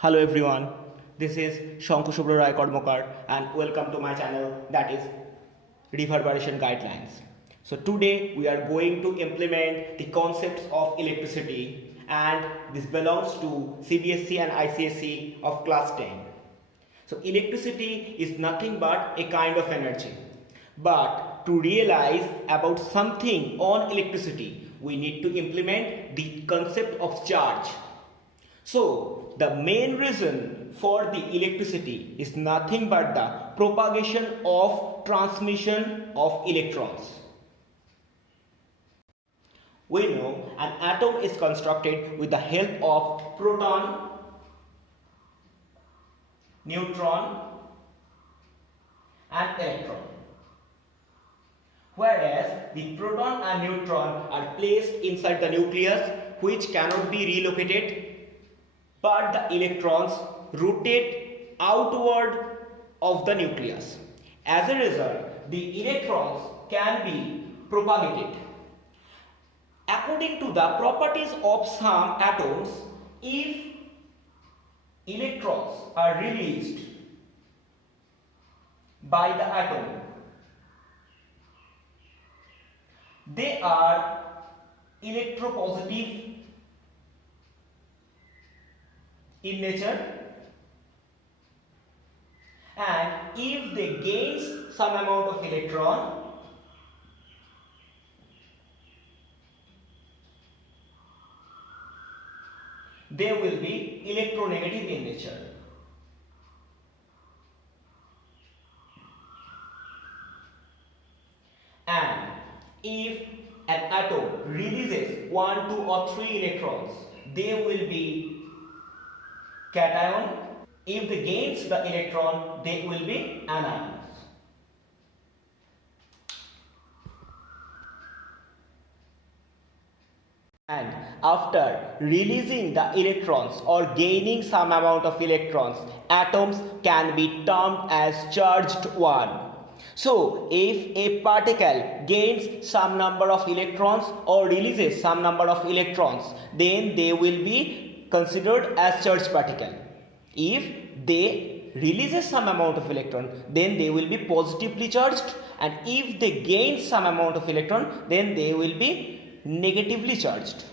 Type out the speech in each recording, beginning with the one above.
Hello everyone, this is Shanku Shubro Rai Kormokar and welcome to my channel, that is Reverberation Guidelines. So today we are going to implement the concepts of electricity, and this belongs to CBSE and ICSE of class 10. So electricity is nothing but a kind of energy. But to realize about something on electricity, we need to implement the concept of charge. So the main reason for the electricity is nothing but the propagation of transmission of electrons. We know an atom is constructed with the help of proton, neutron and electron. Whereas the proton and neutron are placed inside the nucleus, which cannot be relocated, but the electrons rotate outward of the nucleus. As a result, the electrons can be propagated. According to the properties of some atoms, if electrons are released by the atom, they are electropositive in nature, and if they gain some amount of electron, they will be electronegative in nature. And if an atom releases 1, 2 or 3 electrons, they will be cation. If they gains the electron, they will be anions. And after releasing the electrons or gaining some amount of electrons, atoms can be termed as charged one. So, if a particle gains some number of electrons or releases some number of electrons, then they will be considered as charged particle. If they releases some amount of electron, then they will be positively charged, and if they gain some amount of electron, then they will be negatively charged.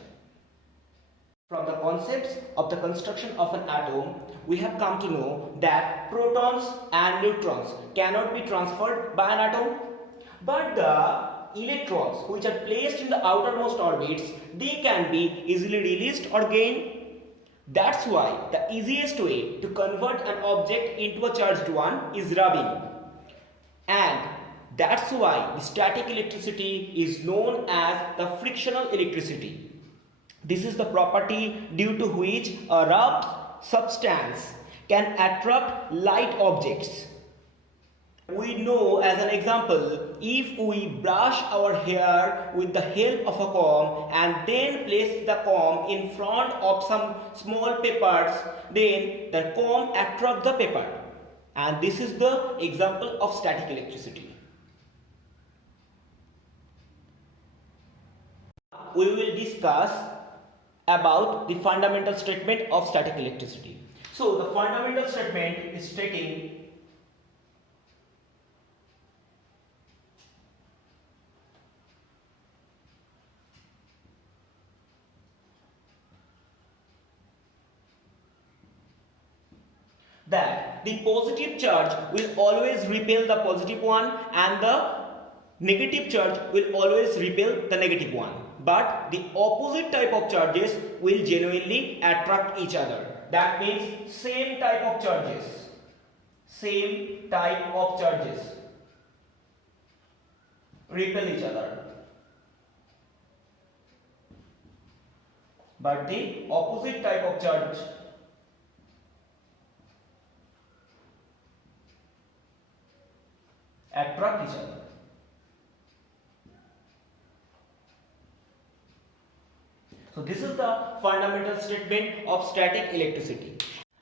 From the concepts of the construction of an atom, we have come to know that protons and neutrons cannot be transferred by an atom, but the electrons which are placed in the outermost orbits, they can be easily released or gained. That's why the easiest way to convert an object into a charged one is rubbing. And that's why the static electricity is known as the frictional electricity. This is the property due to which a rubbed substance can attract light objects. We know, as an example, if we brush our hair with the help of a comb and then place the comb in front of some small papers, then the comb attracts the paper. And this is the example of static electricity. We will discuss about the fundamental statement of static electricity. So the fundamental statement is stating that the positive charge will always repel the positive one and the negative charge will always repel the negative one. But the opposite type of charges will genuinely attract each other. That means same type of charges repel each other. But the opposite type of charge attract each other. So this is the fundamental statement of static electricity.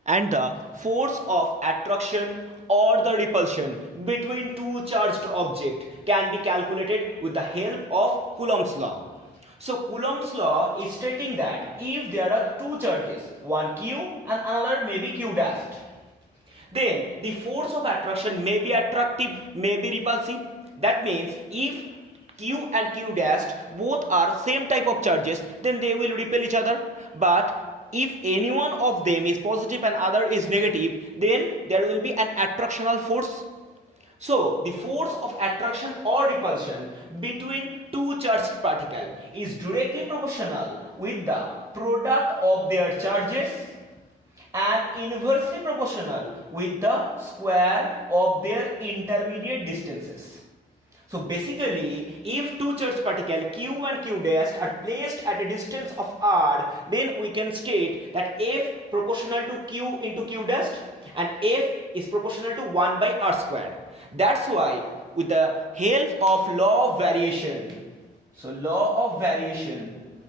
And the force of attraction or the repulsion between two charged objects can be calculated with the help of Coulomb's law. So Coulomb's law is stating that if there are two charges, one q and another may be q dashed, then the force of attraction may be attractive, may be repulsive. That means if q and q dashed both are same type of charges, then they will repel each other. But if any one of them is positive and other is negative, then there will be an attractional force. So the force of attraction or repulsion between two charged particles is directly proportional with the product of their charges and inversely proportional with the square of their intermediate distances. So basically, if two charged particles q and q dash are placed at a distance of r, then we can state that F proportional to q into q dash and F is proportional to 1 by r square. That's why with the help of law of variation, so law of variation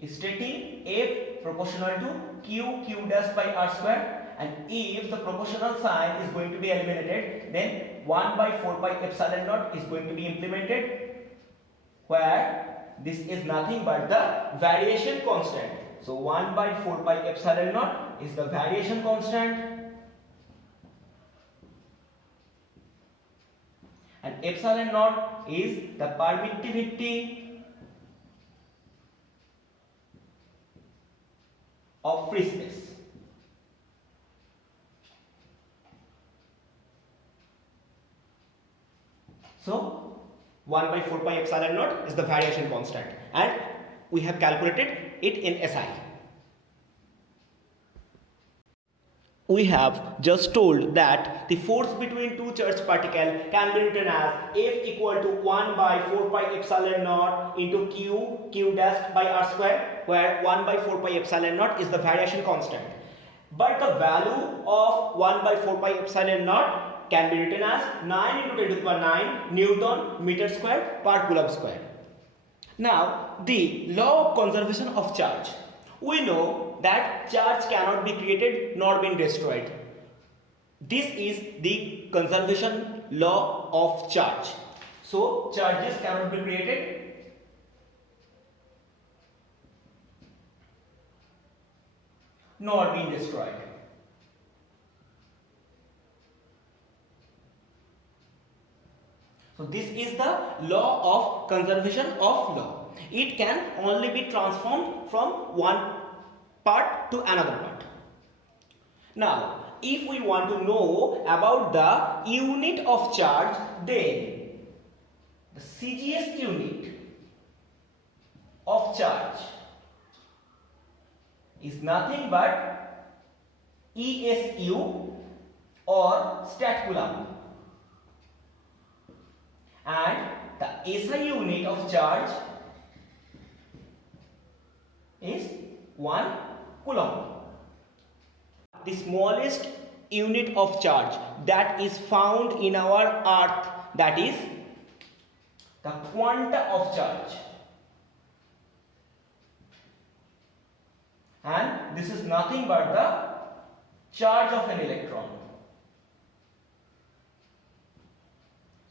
is stating F proportional to q dash by r square, and if the proportional sign is going to be eliminated, then 1 by 4 pi epsilon naught is going to be implemented, where this is nothing but the variation constant. So 1 by 4 pi epsilon naught is the variation constant, and epsilon naught is the permittivity of free space. So 1 by 4 pi epsilon naught is the variation constant, and we have calculated it in SI. We have just told that the force between two charged particles can be written as F equal to 1 by 4 pi epsilon naught into q dash by r square, where 1 by 4 pi epsilon naught is the variation constant. But the value of 1 by 4 pi epsilon naught can be written as 9 into 10 to the power 9 Newton meter square per coulomb square. Now, the law of conservation of charge. We know that charge cannot be created nor being destroyed. This is the conservation law of charge. So, charges cannot be created nor being destroyed. So this is the law of conservation of law. It can only be transformed from one part to another part. Now, if we want to know about the unit of charge, then the CGS unit of charge is nothing but ESU or stat coulomb, and the SI unit of charge is 1 coulomb. The smallest unit of charge that is found in our earth, that is the quanta of charge, and this is nothing but the charge of an electron.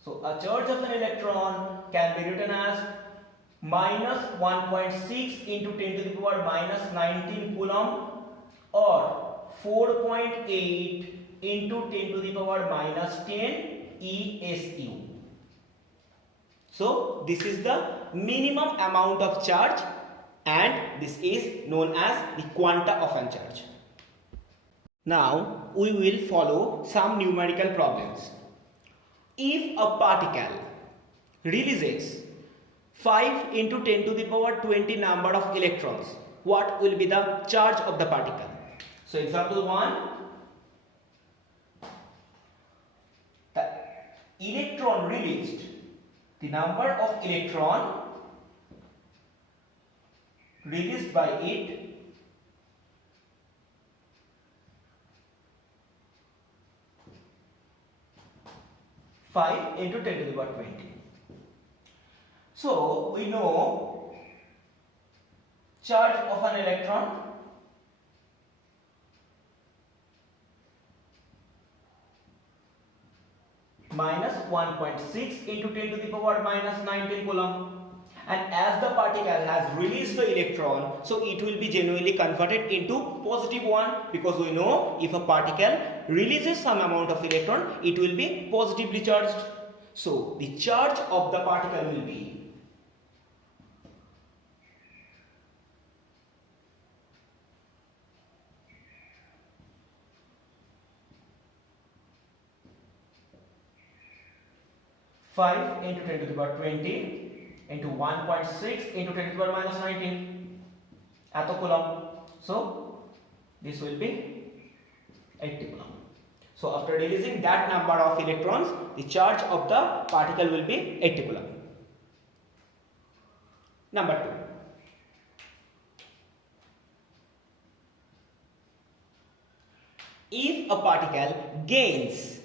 So a charge of an electron can be written as minus 1.6 into 10 to the power minus 19 coulomb, or 4.8 into 10 to the power minus 10 ESU. So this is the minimum amount of charge, and this is known as the quanta of a charge. Now we will follow some numerical problems. If a particle releases 5 into 10 to the power 20 number of electrons, what will be the charge of the particle? So example 1, the electron released, the number of electron released by it into 10 to the power 20. So we know charge of an electron minus 1.6 into 10 to the power minus 19 coulomb. And as the particle has released the electron, so it will be genuinely converted into positive one, because we know if a particle releases some amount of electron, it will be positively charged. So the charge of the particle will be 5 into 10 to the power 20 into 1.6 into 10 to the power minus 19 coulomb. So this will be 80 coulomb. So after releasing that number of electrons, the charge of the particle will be 80 coulomb. Number 2. If a particle gains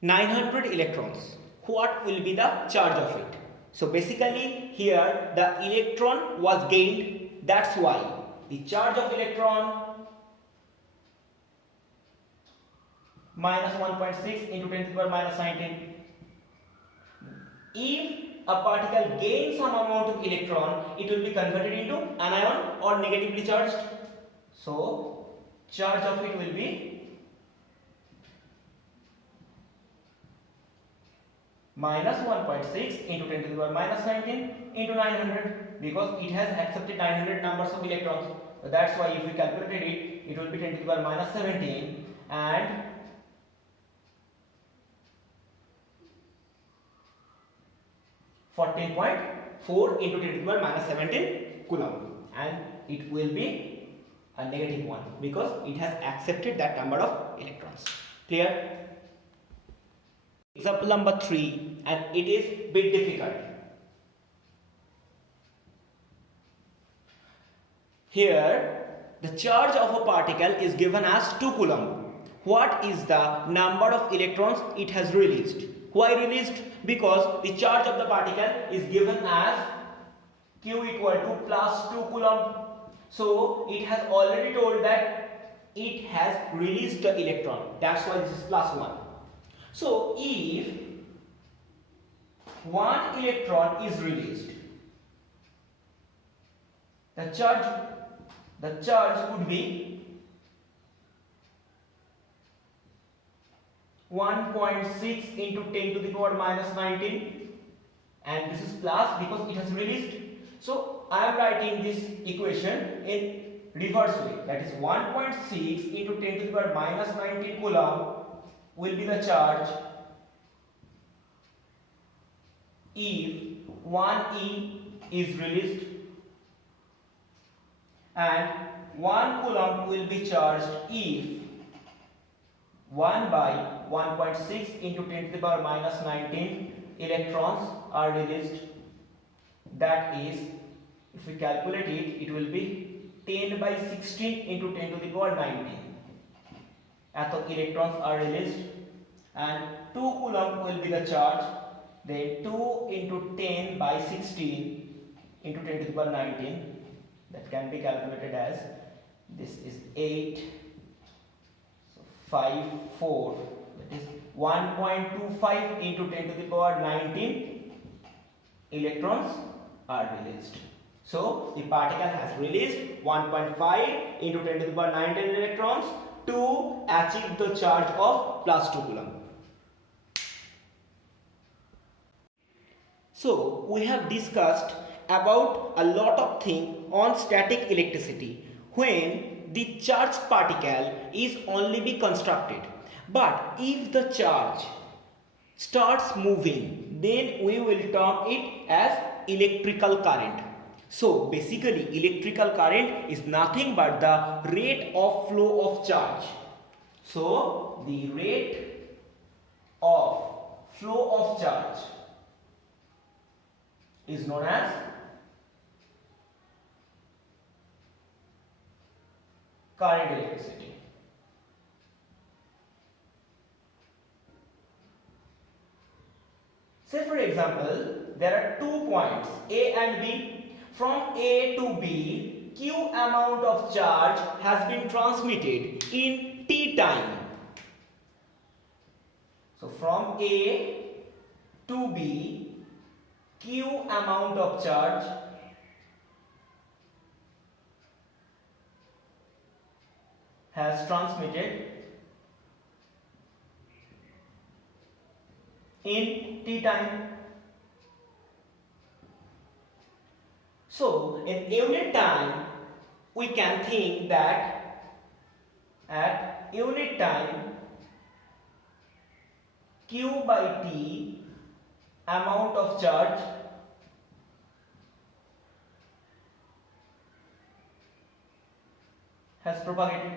900 electrons, what will be the charge of it? So basically here the electron was gained, that's why the charge of electron minus 1.6 into 10 to the power minus 19. If a particle gains some amount of electron, it will be converted into anion or negatively charged. So charge of it will be minus 1.6 into 10 to the power minus 19 into 900, because it has accepted 900 numbers of electrons. So that's why if we calculated it, it will be 10 to the power minus 17 and 14.4 into 10 to the power minus 17 coulomb, and it will be a negative one because it has accepted that number of electrons. Clear? Example number 3, and it is bit difficult. Here the charge of a particle is given as 2 coulomb. What is the number of electrons it has released? Why released? Because the charge of the particle is given as Q equal to plus 2 coulomb. So it has already told that it has released the electron. That's why this is plus 1. So if 1 electron is released, the charge would be 1.6 into 10 to the power minus 19, and this is plus because it has released. So I am writing this equation in reverse way, that is 1.6 into 10 to the power minus 19 coulomb will be the charge if 1e is released, and 1 coulomb will be charged if 1 by 1.6 into 10 to the power minus 19 electrons are released. That is, if we calculate it, it will be 10 by 16 into 10 to the power 19 electrons are released, and 2 coulomb will be the charge. Then 2 into 10 by 16 into 10 to the power 19, that can be calculated as, this is 8, so 5, 4, that is 1.25 into 10 to the power 19 electrons are released. So the particle has released 1.5 into 10 to the power 19 electrons to achieve the charge of plus 2 coulomb. So we have discussed about a lot of things on static electricity when the charged particle is only be constructed. But if the charge starts moving, then we will term it as electrical current. So basically electrical current is nothing but the rate of flow of charge. So the rate of flow of charge is known as current electricity. Say for example, there are 2 points A and B. From A to B, Q amount of charge has been transmitted in T time. So So from A to B, Q amount of charge has transmitted in T time. So in unit time, we can think that at unit time, Q by T amount of charge has propagated.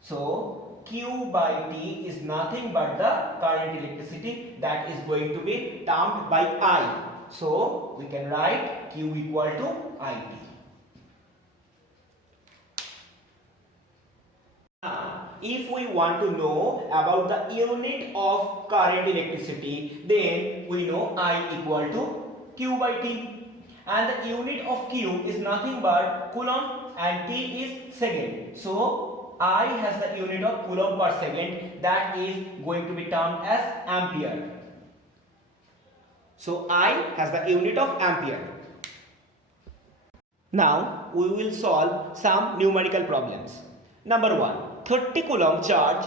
So Q by T is nothing but the current electricity that is going to be termed by I. So we can write Q equal to IT. If we want to know about the unit of current electricity, then we know I equal to Q by T, and the unit of Q is nothing but coulomb and T is second. So I has the unit of coulomb per second, that is going to be termed as ampere. So I has the unit of ampere. Now we will solve some numerical problems. Number 1. 30 coulomb charge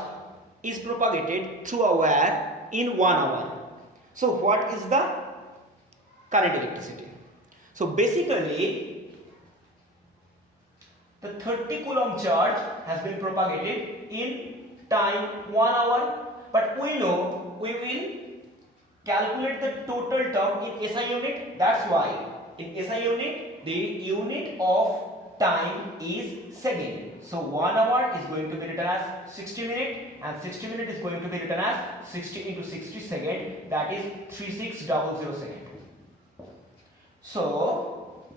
is propagated through a wire in 1 hour. So what is the current electricity? So basically the 30 coulomb charge has been propagated in time 1 hour, but we know we will calculate the total term in SI unit. That's why in SI unit the unit of time is second. So 1 hour is going to be written as 60 minutes, and 60 minutes is going to be written as 60 into 60 second, that is 3600 second. So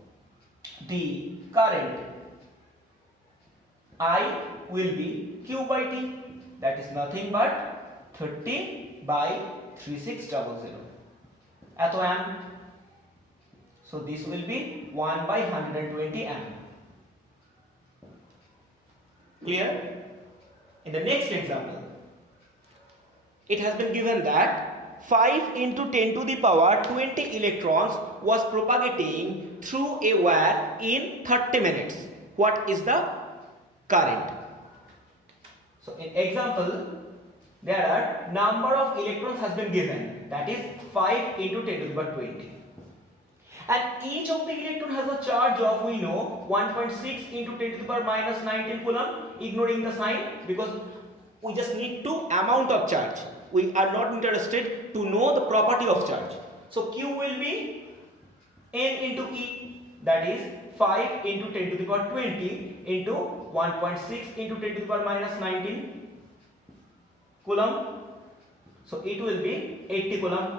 the current I will be Q by T, that is nothing but 30 by 3600 atto. So this will be 1 by 120 amp. Clear? In the next example, it has been given that 5 into 10 to the power 20 electrons was propagating through a wire in 30 minutes. What is the current? So in example, there are number of electrons has been given, that is 5 into 10 to the power 20. And each of the electron has a charge of, we know, 1.6 into 10 to the power minus 19 coulomb, ignoring the sign because we just need to amount of charge. We are not interested to know the property of charge. So Q will be N into E, that is 5 into 10 to the power 20 into 1.6 into 10 to the power minus 19 coulomb. So it will be 80 coulomb.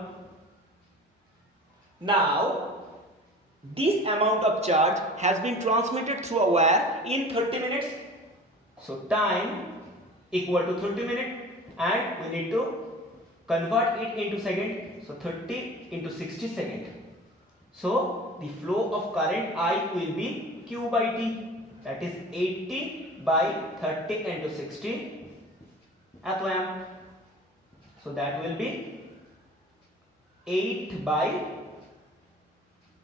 Now this amount of charge has been transmitted through a wire in 30 minutes. So time equal to 30 minutes, and we need to convert it into second. So 30 into 60 second. So the flow of current I will be Q by T, that is 80 by 30 into 60 atto. So that will be 8 by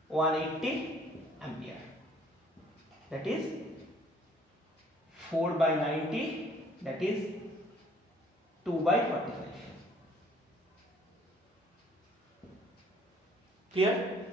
180 ampere, that is 4 by 90, that is 2 by 45. Clear?